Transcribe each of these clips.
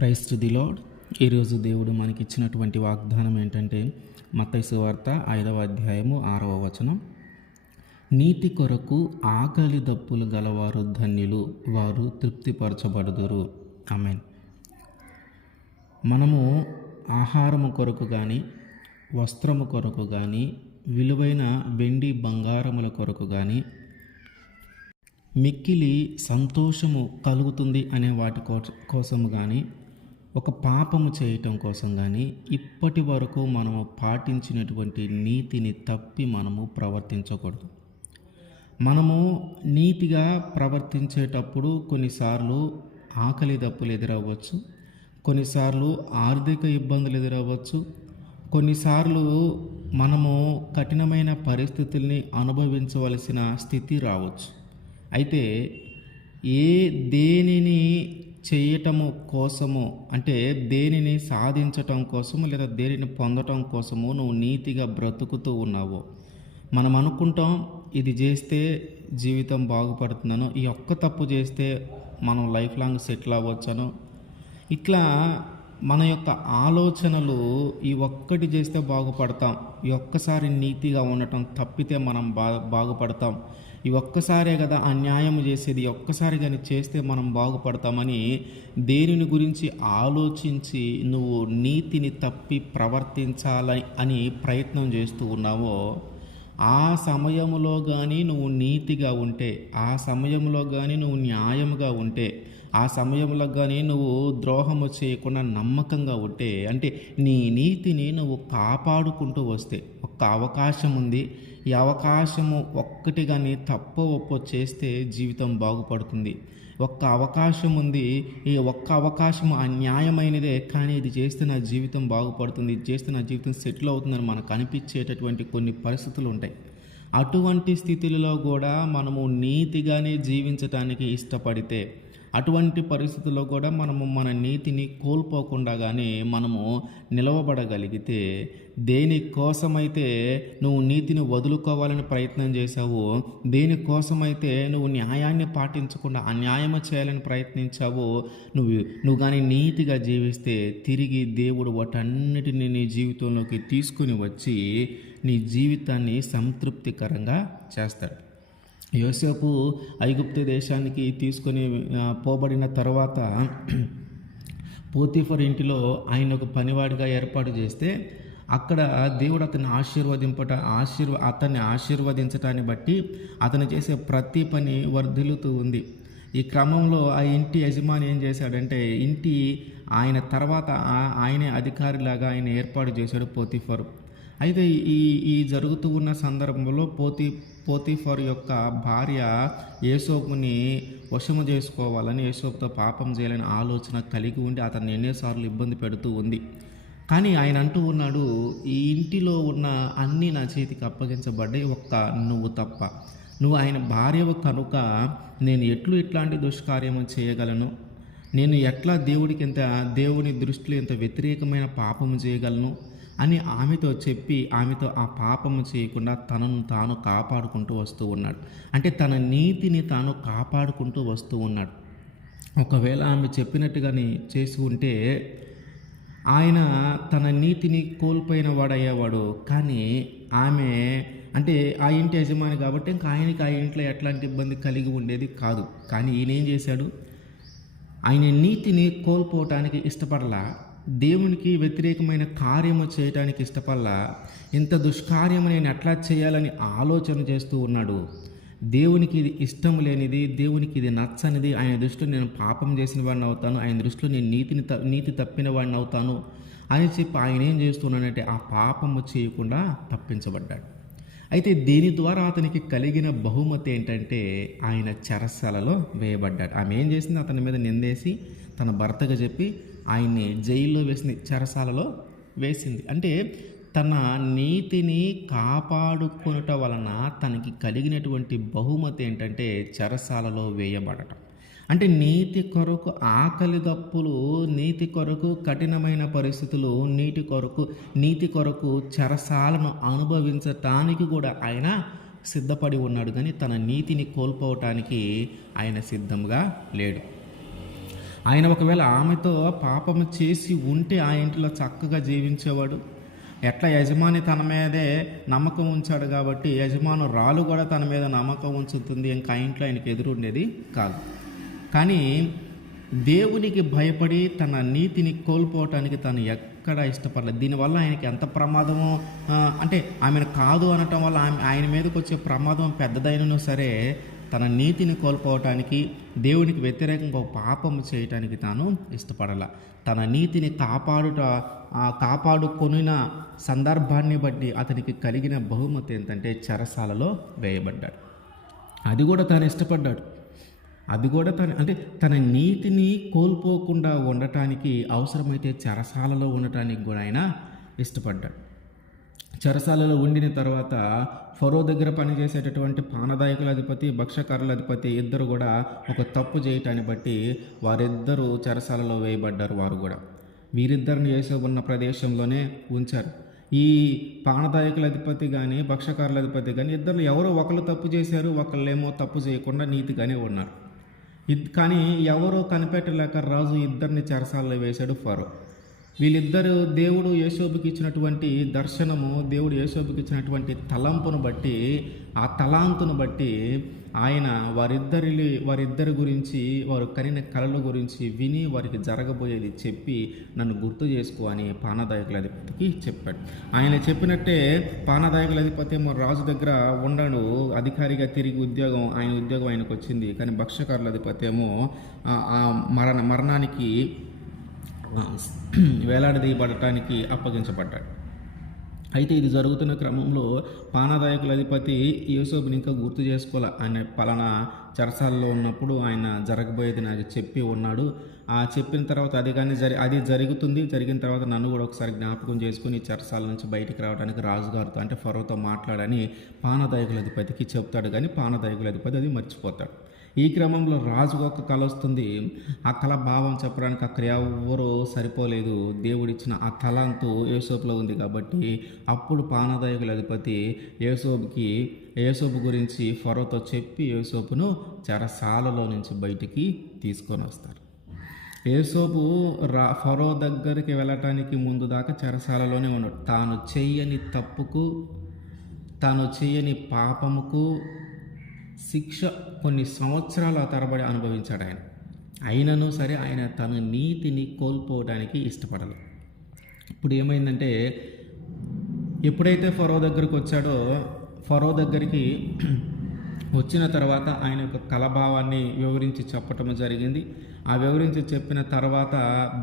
Praise to the lord. ఈరోజు దేవుడు మనకి ఇచ్చినటువంటి వాగ్దానం ఏంటంటే మత్తయి సువార్త 5వ అధ్యాయము 6వ వచనం, నీతి కొరకు ఆకలి దప్పులు గలవారు ధన్యులు, వారు తృప్తిపరచబడుదురు. ఆమేన్. మనము ఆహారము కొరకు కానీ, వస్త్రము కొరకు కానీ, విలువైన వెండి బంగారముల కొరకు కానీ, మిక్కిలి సంతోషము కలుగుతుంది అనే వాటి కోసము కానీ, ఒక పాపము చేయటం కోసం కానీ ఇప్పటి వరకు మనము పాటించినటువంటి నీతిని తప్పి మనము ప్రవర్తించకూడదు. మనము నీతిగా ప్రవర్తించేటప్పుడు కొన్నిసార్లు ఆకలి దప్పులు ఎదురవ్వచ్చు, కొన్నిసార్లు ఆర్థిక ఇబ్బందులు ఎదురవ్వచ్చు, కొన్నిసార్లు మనము కఠినమైన పరిస్థితుల్ని అనుభవించవలసిన స్థితి రావచ్చు. అయితే దేనిని చేయటము కోసము, అంటే దేనిని సాధించటం కోసము లేదా దేనిని పొందటం కోసము నువ్వు నీతిగా బ్రతుకుతూ ఉన్నావో, మనం అనుకుంటాం ఇది చేస్తే జీవితం బాగుపడుతుందనో, ఈ ఒక్క తప్పు చేస్తే మనం లైఫ్ లాంగ్ సెటిల్ అవ్వచ్చనో, ఇట్లా మన యొక్క ఆలోచనలు ఈ ఒక్కటి చేస్తే బాగుపడతాం, ఈ ఒక్కసారి నీతిగా ఉండటం తప్పితే మనం బాగుపడతాం, ఈ ఒక్కసారే కదా అన్యాయం చేసేది, ఒక్కసారి కానీ చేస్తే మనం బాగుపడతామని దేనిని గురించి ఆలోచించి నువ్వు నీతిని తప్పి ప్రవర్తించాలని అని ప్రయత్నం చేస్తూ ఉన్నావో, ఆ సమయంలో కానీ నువ్వు నీతిగా ఉంటే, ఆ సమయంలో కానీ నువ్వు న్యాయముగా ఉంటే, ఆ సమయంలో కానీ నువ్వు ద్రోహము చేయకుండా నమ్మకంగా ఉంటే, అంటే నీ నీతిని నువ్వు కాపాడుకుంటూ వస్తే, ఒక్క అవకాశం ఉంది, ఈ అవకాశము ఒక్కటి కానీ తప్పో ఒప్పో చేస్తే జీవితం బాగుపడుతుంది. ఒక్క అవకాశం ఉంది, ఈ ఒక్క అవకాశం అన్యాయమైనదే, కానీ ఇది చేస్తే నా జీవితం బాగుపడుతుంది, ఇది చేస్తే నా జీవితం సెటిల్ అవుతుందని మనకు అనిపించేటటువంటి కొన్ని పరిస్థితులు ఉంటాయి. అటువంటి స్థితిలో కూడా మనము నీతిగానే జీవించటానికి ఇష్టపడితే, అటువంటి పరిస్థితుల్లో కూడా మనము మన నీతిని కోల్పోకుండా కానీ మనము నిలవబడగలిగితే, దేనికోసమైతే నువ్వు నీతిని వదులుకోవాలని ప్రయత్నం చేశావో, దేనికోసమైతే నువ్వు న్యాయాన్ని పాటించకుండా అన్యాయము చేయాలని ప్రయత్నించావో, నువ్వు కానీ నీతిగా జీవిస్తే తిరిగి దేవుడు వాటన్నిటిని నీ జీవితంలోకి తీసుకుని వచ్చి నీ జీవితాన్ని సంతృప్తికరంగా చేస్తాడు. యోసేపు ఐగుప్తు దేశానికి తీసుకొని పోబడిన తర్వాత పోతీఫర్ ఇంటిలో ఆయన ఒక పనివాడిగా ఏర్పాటు చేస్తే, అక్కడ దేవుడు అతన్ని ఆశీర్వదించటాన్ని బట్టి అతను చేసే ప్రతి పని వర్ధిల్లుతూ ఉంది. ఈ క్రమంలో ఆ ఇంటి యజమాని ఏం చేశాడంటే, ఆయన తర్వాత ఆయనే అధికారిలాగా ఆయన ఏర్పాటు చేశాడు పోతీఫరు. అయితే ఈ జరుగుతూ ఉన్న సందర్భంలో పోతీఫర్ యొక్క భార్య యోసేపుని వశము చేసుకోవాలని, యోసేపుతో పాపం చేయాలని ఆలోచన కలిగి ఉండి అతన్ని ఎన్నోసార్లు ఇబ్బంది పెడుతూ ఉంది. కానీ ఆయన అంటూ ఉన్నాడు, ఈ ఇంటిలో ఉన్న అన్నీ నా చేతికి అప్పగించబడ్డాయి, ఒక్క నువ్వు తప్ప. నువ్వు ఆయన భార్యవు కనుక నేను ఇట్లాంటి దుష్కార్యము చేయగలను, నేను ఎట్లా దేవుని దృష్టిలో ఇంత వ్యతిరేకమైన పాపము చేయగలను అని ఆమెతో చెప్పి, ఆమెతో ఆ పాపము చేయకుండా తనను తాను కాపాడుకుంటూ వస్తూ ఉన్నాడు. అంటే తన నీతిని తాను కాపాడుకుంటూ వస్తూ ఉన్నాడు. ఒకవేళ ఆమె చెప్పినట్టుగానే చేసి ఉంటే ఆయన తన నీతిని కోల్పోయిన వాడయ్యేవాడు. కానీ ఆమె అంటే ఆ ఇంటి యజమాని కాబట్టి ఇంకా ఆయనకి ఆ ఇంట్లో ఎట్లాంటి ఇబ్బంది కలిగి ఉండేది కాదు. కానీ ఈయన ఏం చేశాడు, ఆయన నీతిని కోల్పోవటానికి ఇష్టపడలా, దేవునికి వ్యతిరేకమైన కార్యము చేయటానికి ఇష్టపడలా, ఇంత దుష్కార్యము నేను ఎట్లా చేయాలని ఆలోచన చేస్తూ ఉన్నాడు. దేవునికి ఇది ఇష్టం లేనిది, దేవునికి ఇది నచ్చనిది, ఆయన దృష్టిలో నేను పాపం చేసిన వాడిని అవుతాను, ఆయన దృష్టిలో నేను నీతి తప్పిన వాడిని అవుతాను అని చెప్పి ఆయన ఏం చేస్తున్నాడంటే ఆ పాపము చేయకుండా తప్పించబడ్డాడు. అయితే దీని ద్వారా అతనికి కలిగిన బహుమతి ఏంటంటే ఆయన చెరసాలలో వేయబడ్డాడు. ఆమె ఏం చేసింది, అతని మీద నిందేసి తన భర్తగా చెప్పి ఆయన్ని జైల్లో వేసింది, చెరసాలలో వేసింది. అంటే తన నీతిని కాపాడుకొనుట వలన తనకి కలిగినటువంటి బహుమతి ఏంటంటే చెరసాలలో వేయబడటం. అంటే నీతి కొరకు ఆకలి దప్పులు, నీతి కొరకు కఠినమైన పరిస్థితులు, నీతి కొరకు చెరసాలను అనుభవించటానికి కూడా ఆయన సిద్ధపడి ఉన్నాడు. కానీ తన నీతిని కోల్పోవటానికి ఆయన సిద్ధంగా లేడు. ఆయన ఒకవేళ ఆమెతో పాపము చేసి ఉంటే ఆ ఇంటిలో చక్కగా జీవించేవాడు. ఎట్లా యజమాని తన మీదే నమ్మకం ఉంచాడు కాబట్టి యజమానురాలు కూడా తన మీద నమ్మకం ఉంచుతుంది, ఇంకా ఆ ఇంట్లో ఆయనకి ఎదురుండేది కాదు. కానీ దేవునికి భయపడి తన నీతిని కోల్పోవటానికి తను ఎక్కడా ఇష్టపడలేదు. దీనివల్ల ఆయనకి ఎంత ప్రమాదమో, అంటే ఆమెను కాదు అనటం వల్ల ఆయన మీదకి వచ్చే ప్రమాదం పెద్దదైనను సరే, తన నీతిని కోల్పోవటానికి, దేవునికి వ్యతిరేకంగా ఒక పాపము చేయటానికి తాను ఇష్టపడాల. తన నీతిని కాపాడుకొనిన సందర్భాన్ని బట్టి అతనికి కలిగిన బహుమతి ఏంటంటే చెరసాలలో వేయబడ్డాడు. అది కూడా తాను ఇష్టపడ్డాడు. అది కూడా తన నీతిని కోల్పోకుండా ఉండటానికి, అవసరమైతే చెరసాలలో ఉండటానికి కూడా ఆయన ఇష్టపడ్డాడు. చెరసాలలో ఉండిన తర్వాత ఫరో దగ్గర పనిచేసేటటువంటి పానదాయకుల అధిపతి, భక్షకారుల అధిపతి ఇద్దరు కూడా ఒక తప్పు చేయటాన్ని బట్టి వారిద్దరూ చెరసాలలో వేయబడ్డారు. వారు కూడా వీరిద్దరిని యోసేపు ఉన్న ప్రదేశంలోనే ఉంచారు. ఈ పానదాయకుల అధిపతి కానీ భక్షకారుల అధిపతి కానీ ఇద్దరు ఎవరో ఒకళ్ళు తప్పు చేశారు, ఒకళ్ళేమో తప్పు చేయకుండా నీతిగానే ఉన్నారు. కానీ ఎవరో కనిపెట్టలేక రాజు ఇద్దరిని చెరసాలలో వేశాడు ఫరో. వీళ్ళిద్దరూ దేవుడు యోసేపుకి ఇచ్చినటువంటి దర్శనము, దేవుడు యోసేపుకి ఇచ్చినటువంటి తలంపును బట్టి, ఆ తలాంతును బట్టి ఆయన వారిద్దరి గురించి, వారు కనిన కళల గురించి విని వారికి జరగబోయేది చెప్పి నన్ను గుర్తు చేసుకో అని పానదాయకుల అధిపతికి చెప్పాడు. ఆయన చెప్పినట్టే పానదాయకుల అధిపతి ఏమో రాజు దగ్గర ఉండడు, అధికారిగా తిరిగి ఉద్యోగం ఆయనకు వచ్చింది. కానీ భక్షకారుల అధిపతి ఏమో ఆ మరణానికి వేలాడదీయబడటానికి అప్పగించబడ్డాడు. అయితే ఇది జరుగుతున్న క్రమంలో పానదాయకుల అధిపతి యోసేపుని ఇంకా గుర్తు చేసుకోవాలి. ఆయన పలానా చెరసాలలో ఉన్నప్పుడు ఆయన జరగబోయేది నాకు చెప్పి ఉన్నాడు. ఆ చెప్పిన తర్వాత అది జరుగుతుంది. జరిగిన తర్వాత నన్ను కూడా ఒకసారి జ్ఞాపకం చేసుకుని చెరసాల నుంచి బయటికి రావడానికి రాజుగారితో అంటే ఫరోతో మాట్లాడని పానదాయకుల అధిపతికి చెప్తాడు. కానీ పానదాయకుల అధిపతి అది మర్చిపోతాడు. ఈ క్రమంలో రాజుకు ఒక కళ వస్తుంది. ఆ కళ భావం చెప్పడానికి అక్కడ ఎవరూ సరిపోలేదు. దేవుడిచ్చిన ఆ తలాంతు యోసేపులో ఉంది కాబట్టి అప్పుడు పానదాయకుల అధిపతి యోసేపు గురించి ఫరోతో చెప్పి యోసేపును చెరసాలలో నుంచి బయటికి తీసుకొని వస్తారు. యోసేపు ఫరో దగ్గరికి వెళ్ళటానికి ముందు దాకా చెరసాలలోనే ఉన్నాడు. తాను చేయని తప్పుకు, తాను చేయని పాపముకు శిక్ష కొన్ని సంవత్సరాల తరబడి అనుభవించాడు ఆయన. అయినను సరే ఆయన తన నీతిని కోల్పోవడానికి ఇష్టపడలేదు. ఇప్పుడు ఏమైందంటే, ఎప్పుడైతే ఫరో దగ్గరికి వచ్చాడో, ఫరో దగ్గరికి వచ్చిన తర్వాత ఆయన యొక్క కలభావాన్ని వివరించి చెప్పటం జరిగింది. ఆ వివరించి చెప్పిన తర్వాత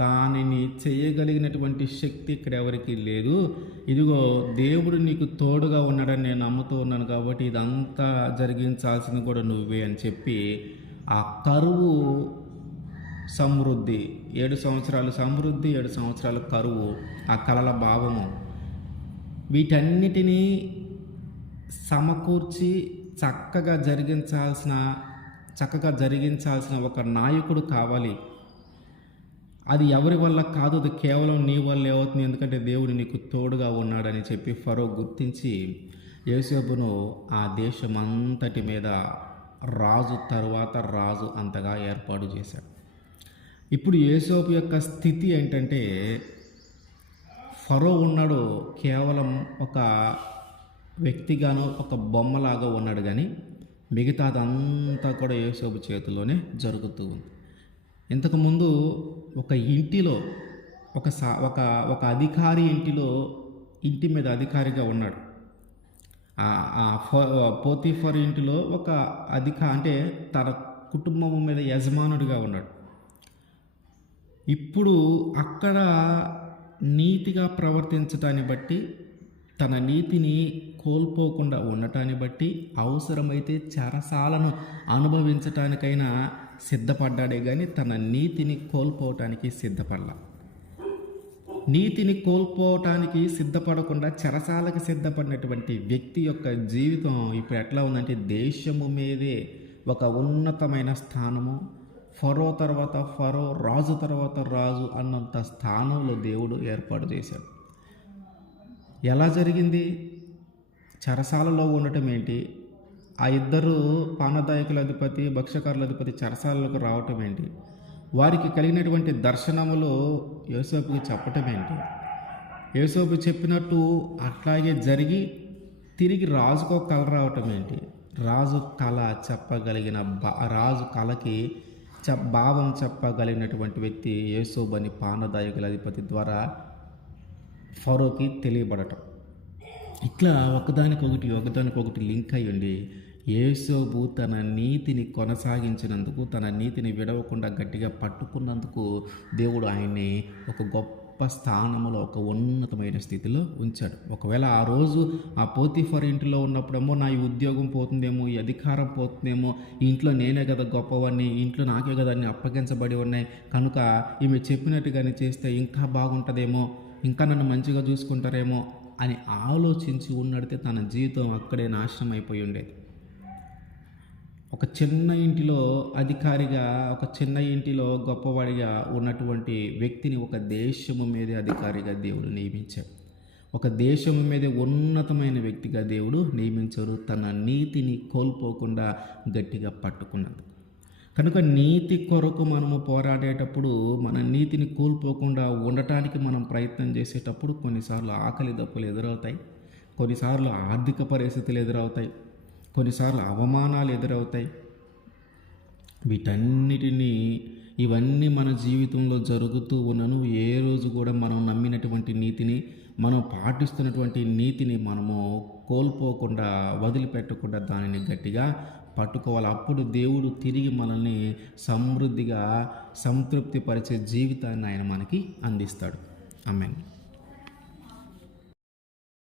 దానిని చేయగలిగినటువంటి శక్తి ఇక్కడ ఎవరికి లేదు. ఇదిగో దేవుడు నీకు తోడుగా ఉన్నాడని నేను నమ్ముతూ ఉన్నాను కాబట్టి ఇదంతా జరిగించాల్సింది కూడా నువ్వే అని చెప్పి ఆ కరువు సమృద్ధి, 7 సంవత్సరాలు సమృద్ధి, 7 సంవత్సరాలు కరువు, ఆ కలల భావము, వీటన్నిటినీ సమకూర్చి చక్కగా జరిగించాల్సిన ఒక నాయకుడు కావాలి. అది ఎవరి వల్ల కాదు, అది కేవలం నీ వల్ల అవుతుంది, ఎందుకంటే దేవుడు నీకు తోడుగా ఉన్నాడని చెప్పి ఫరో గుర్తించి యోసేపును ఆ దేశమంతటి మీద రాజు తరువాత రాజు అంతగా ఏర్పాటు చేశాడు. ఇప్పుడు యోసేపు యొక్క స్థితి ఏంటంటే, ఫరో ఉన్నాడు కేవలం ఒక వ్యక్తిగానో ఒక బొమ్మలాగా ఉన్నాడు, కానీ మిగతాదంతా కూడా యోసేపు చేతిలోనే జరుగుతూ ఉంది. ఇంతకుముందు ఒక ఇంటిలో ఒక అధికారి ఇంటి మీద అధికారిగా ఉన్నాడు. పోతీఫర్ ఇంటిలో ఒక అంటే తన కుటుంబం మీద యజమానుడిగా ఉన్నాడు. ఇప్పుడు అక్కడ నీతిగా ప్రవర్తించటాన్ని బట్టి, తన నీతిని కోల్పోకుండా ఉండటాన్ని బట్టి అవసరమైతే చెరసాలను అనుభవించటానికైనా సిద్ధపడ్డాడే కానీ తన నీతిని కోల్పోవటానికి సిద్ధపడలా. నీతిని కోల్పోవటానికి సిద్ధపడకుండా చెరసాలకు సిద్ధపడినటువంటి వ్యక్తి యొక్క జీవితం ఇప్పుడు ఎట్లా ఉందంటే, దేశము మీదే ఒక ఉన్నతమైన స్థానము, ఫరో తర్వాత ఫరో, రాజు తర్వాత రాజు అన్నంత స్థానంలో దేవుడు ఏర్పాటు చేశాడు. ఎలా జరిగింది? చెరసాలలో ఉండటం ఏంటి? ఆ ఇద్దరు పానదాయకుల అధిపతి, భక్షకారుల అధిపతి చెరసాలకు రావటం ఏంటి? వారికి కలిగినటువంటి దర్శనములో యోసేపుకి చెప్పటం ఏంటి? యోసేపు చెప్పినట్టు అట్లాగే జరిగి తిరిగి రాజుకు ఒక కళ రావటం ఏంటి? రాజు కళ చెప్పగలిగిన రాజు కళకి భావం చెప్పగలిగినటువంటి వ్యక్తి యోసేపు అని పానదాయకుల అధిపతి ద్వారా ఫరోకి తెలియబడటం. ఇట్లా ఒకదానికొకటి లింక్ అయి ఉండి యోసేపు తన నీతిని కొనసాగించినందుకు, తన నీతిని విడవకుండా గట్టిగా పట్టుకున్నందుకు దేవుడు ఆయన్ని ఒక గొప్ప స్థానంలో, ఒక ఉన్నతమైన స్థితిలో ఉంచాడు. ఒకవేళ ఆ రోజు ఆ పోతీఫర్ ఇంటిలో ఉన్నప్పుడేమో నా ఈ ఉద్యోగం పోతుందేమో, ఈ అధికారం పోతుందేమో, ఈ ఇంట్లో నేనే కదా గొప్పవాడిని, ఇంట్లో నాకే కదా అన్ని అప్పగించబడి ఉన్నాయి, కనుక ఈమె చెప్పినట్టుగానే చేస్తే ఇంకా బాగుంటుందేమో, ఇంకా నన్ను మంచిగా చూసుకుంటారేమో అని ఆలోచించి ఉన్నడితే తన జీవితం అక్కడే నాశనం అయిపోయి ఉండేది. ఒక చిన్న ఇంటిలో అధికారిగా, ఒక చిన్న ఇంటిలో గొప్పవాడిగా ఉన్నటువంటి వ్యక్తిని ఒక దేశము మీదే అధికారిగా దేవుడు నియమించాడు. ఒక దేశము మీద ఉన్నతమైన వ్యక్తిగా దేవుడు నియమించారు. తన నీతిని కోల్పోకుండా గట్టిగా పట్టుకున్నది. కనుక నీతి కొరకు మనము పోరాడేటప్పుడు, మన నీతిని కోల్పోకుండా ఉండటానికి మనం ప్రయత్నం చేసేటప్పుడు కొన్నిసార్లు ఆకలి దప్పులు ఎదురవుతాయి, కొన్నిసార్లు ఆర్థిక పరిస్థితులు ఎదురవుతాయి, కొన్నిసార్లు అవమానాలు ఎదురవుతాయి. ఇవన్నీ మన జీవితంలో జరుగుతూ ఉన్నను ఏ రోజు కూడా మనం నమ్మినటువంటి నీతిని, మనం పాటిస్తున్నటువంటి నీతిని మనము కోల్పోకుండా, వదిలిపెట్టకుండా దానిని గట్టిగా పట్టుకోవాలి. అప్పుడు దేవుడు తిరిగి మనల్ని సమృద్ధిగా సంతృప్తిపరిచే జీవితాన్ని ఆయన మనకి అందిస్తాడు. ఆమేన్.